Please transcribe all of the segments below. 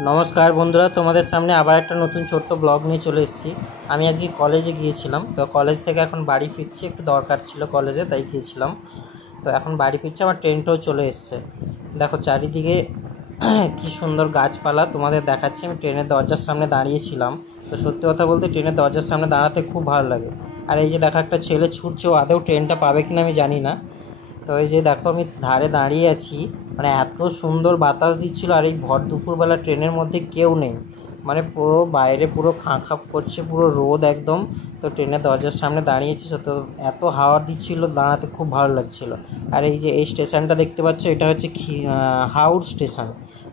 नमस्कार बंधुरा तुम्हारे सामने आबार एक नतून छोट्ट ब्लग नहीं चले एसेछि। आमी आज के कलेजे गिয়েছিলাম तो कलेज থেকে এখন বাড়ি ফিরছি, একটু দরকার ছিল কলেজে তাই গিয়েছিলাম। তো এখন বাড়ি ফিরছি, আমার ট্রেনটাও চলে এসেছে। দেখো চারিদিকে কি সুন্দর গাছপালা তোমাদের দেখাচ্ছি। আমি ট্রেনের দরজার সামনে দাঁড়িয়েছিলাম, তো সত্যি কথা বলতে ট্রেনের দরজার সামনে দাঁড়াতে খুব ভালো লাগে। আর এই যে দেখো একটা ছেলে ছুটছে, ও আদৌ ট্রেনটা পাবে কিনা আমি জানি না। তো এই যে দেখো আমি ধারে দাঁড়িয়ে আছি, মানে এত সুন্দর বাতাস দিচ্ছিল। আর এই ভর দুপুরবেলা ট্রেনের মধ্যে কেউ নেই, মানে পুরো বাইরে পুরো খাঁ খাপ করছে, পুরো রোদ একদম। তো ট্রেনের দরজার সামনে দাঁড়িয়েছি, সত্যি এত হাওয়া দিচ্ছিল, দাঁড়াতে খুব ভালো লাগছিল। আর এই যে এই স্টেশনটা দেখতে পাচ্ছ, এটা হচ্ছে হাওড় স্টেশন।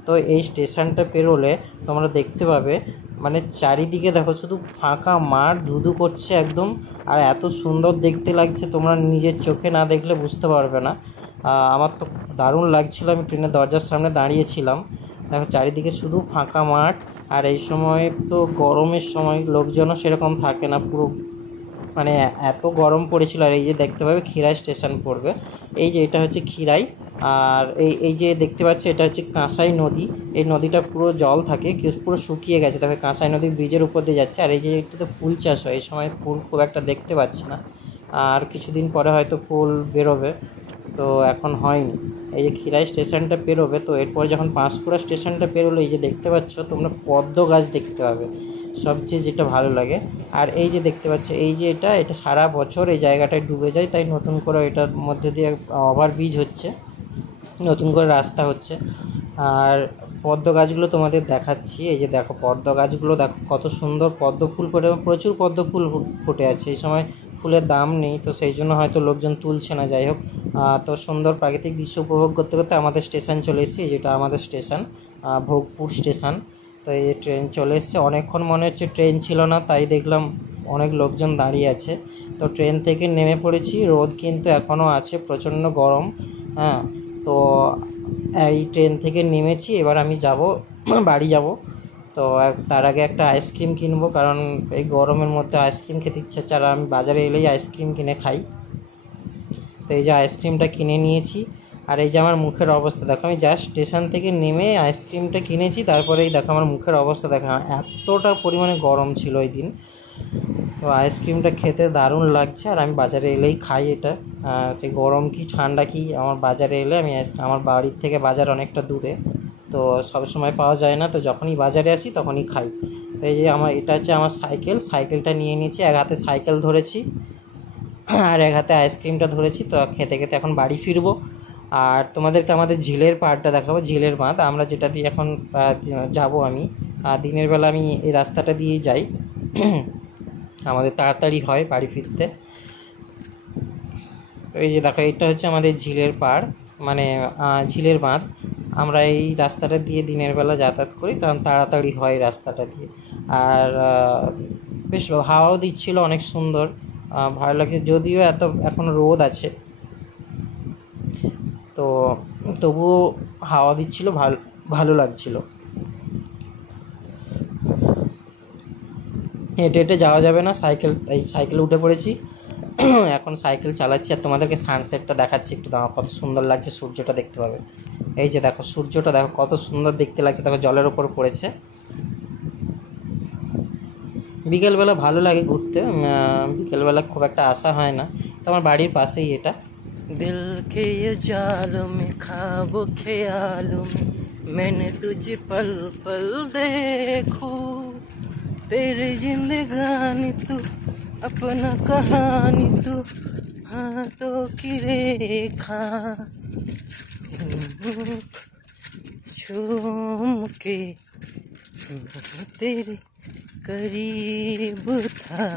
তো এই স্টেশনটা পেরোলে তোমরা দেখতে পাবে, মানে চারিদিকে দেখো শুধু ফাঁকা মাঠ, ধুধু করছে একদম। আর এত সুন্দর দেখতে লাগছে, তোমরা নিজের চোখে না দেখলে বুঝতে পারবে না। আমার তো দারুণ লাগছিল। আমি ট্রেনের দরজার সামনে দাঁড়িয়েছিলাম, দেখো চারিদিকে শুধু ফাঁকা মাঠ। আর এই সময় তো গরমের সময় লোকজনও সেরকম থাকে না, পুরো মানে এত গরম পড়েছিল। আর এই যে দেখতে পাবে খিরাই স্টেশন পড়বে, এই যে এটা হচ্ছে খিরাই। আর এই যে দেখতে পাচ্ছ এটা হচ্ছে কাঁসাই নদী। এই নদীটা পুরো জল থাকে, পুরো শুকিয়ে গেছে, তবে কাঁসাই নদী ব্রিজের উপর দিয়ে যাচ্ছে। আর এই যে একটু তো ফুল চাষ হয়, এই সময় ফুল খুব একটা দেখতে পাচ্ছি না, আর কিছুদিন পরে হয়তো ফুল বেরোবে, তো এখন হয়নি। এই যে খিরাই স্টেশনটা পেরোবে, তো এরপরে যখন পাঁশকুড়া স্টেশনটা পেরোলে এই যে দেখতে পাচ্ছ তোমরা পদ্ম গাছ দেখতে পাবে, সবচেয়ে যেটা ভালো লাগে। আর এই যে দেখতে পাচ্ছ এই যে এটা সারা বছর এই জায়গাটায় ডুবে যায়, তাই নতুন করে এটার মধ্যে দিয়ে ওভারব্রিজ হচ্ছে, নতুন করে রাস্তা হচ্ছে। আর পদ্ম গাছগুলো তোমাদের দেখাচ্ছি, এই যে দেখো পদ্ম গাছগুলো দেখো কত সুন্দর পদ্ম ফুল ফোটে, প্রচুর পদ্ম ফুল ফুটে আছে। এই সময় ফুলের দাম নেই, তো সেই জন্য হয়তো লোকজন তুলছে না। যাই হোক, তো সুন্দর প্রাকৃতিক দৃশ্য উপভোগ করতে করতে আমাদের স্টেশন চলে এসেছি। যেটা আমাদের স্টেশন ভোগপুর স্টেশন। তো এই ট্রেন চলে এসছে, অনেকক্ষণ মনে হচ্ছে ট্রেন ছিল না, তাই দেখলাম অনেক লোকজন দাঁড়িয়ে আছে। তো ট্রেন থেকে নেমে পড়েছি, রোদ কিন্তু এখনও আছে, প্রচণ্ড গরম। হ্যাঁ, তো এই ট্রেন থেকে নেমেছি, এবার আমি যাব বাড়ি যাব। তো তার আগে একটা আইসক্রিম কিনবো, কারণ এই গরমের মধ্যে আইসক্রিম খেতে ইচ্ছা হচ্ছে। আর আমি বাজারে এলেই আইসক্রিম কিনে খাই, তো এই যে আইসক্রিমটা কিনে নিয়েছি। আর এই যে আমার মুখের অবস্থা দেখো, আমি জাস্ট স্টেশন থেকে নেমে আইসক্রিমটা কিনেছি, তারপরে এই দেখো আমার মুখের অবস্থা দেখো, এতটা পরিমাণে গরম ছিল ওই দিন। তো আইসক্রিমটা খেতে দারুণ লাগছে, আর আমি বাজারে এলেই খাই এটা। সে গরম কি ঠান্ডা কি, আমার বাজারে এলে আমি আমার বাড়ির থেকে বাজার অনেকটা দূরে, তো সব সময় পাওয়া যায় না, তো যখনই বাজারে আসি তখনই খাই। তো এই যে এটা হচ্ছে আমার সাইকেলটা নিয়ে নিয়েছি, এক হাতে সাইকেল ধরেছি আর এক হাতে আইসক্রিমটা ধরেছি। তো খেতে খেতে এখন বাড়ি ফিরবো। আর তোমাদেরকে আমাদের ঝিলের পাড়টা দেখাবো, ঝিলের বাঁধ, আমরা যেটা দিয়ে এখন যাব। আমি দিনের বেলা আমি এই রাস্তাটা দিয়েই যাই, আমাদের তাড়াতাড়ি হয় বাড়ি ফিরতে। তো এই যে দেখো এটা হচ্ছে আমাদের ঝিলের পাড়, মানে ঝিলের বাঁধ। আমরা এই রাস্তাটা দিয়ে দিনের বেলা যাতায়াত করি, কারণ তাড়াতাড়ি হয় রাস্তাটা দিয়ে। আর বেশ হাওয়াও দিচ্ছিল, অনেক সুন্দর, ভালো লাগছে। যদিও এখন রোদ আছে, তো তবুও হাওয়া দিচ্ছিল, ভালো লাগছিল। হেঁটে হেঁটে যাওয়া যাবে না, সাইকেলে উঠে পড়েছি, এখন সাইকেল চালাচ্ছি। আর তোমাদেরকে সানসেটটা দেখাচ্ছি, একটু দাঁড়াও, কত সুন্দর লাগছে, সূর্যটা দেখতে পাবে। এই যে দেখো সূর্যটা দেখো কত সুন্দর দেখতে লাগছে, দেখো জলের ওপর পড়েছে। বিকেলবেলা ভালো লাগে ঘুরতে, বিকেলবেলা খুব একটা আসা হয় না, তো আমার বাড়ির পাশেই এটা। दिल के ये जालों में ख्वाबों ख्यालों में मैंने तुझे पल पल देखो, तेरी जिंदगानी तू अपना कहानी तू हाथों की रेखा झूम के तेरे करीब था।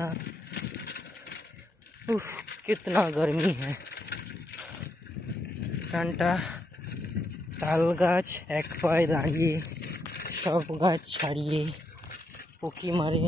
कितना गर्मी है। টানটা তাল গাছ এক পায়ে দাঁড়িয়ে, সব গাছ ছাড়িয়ে উঁকি মারে।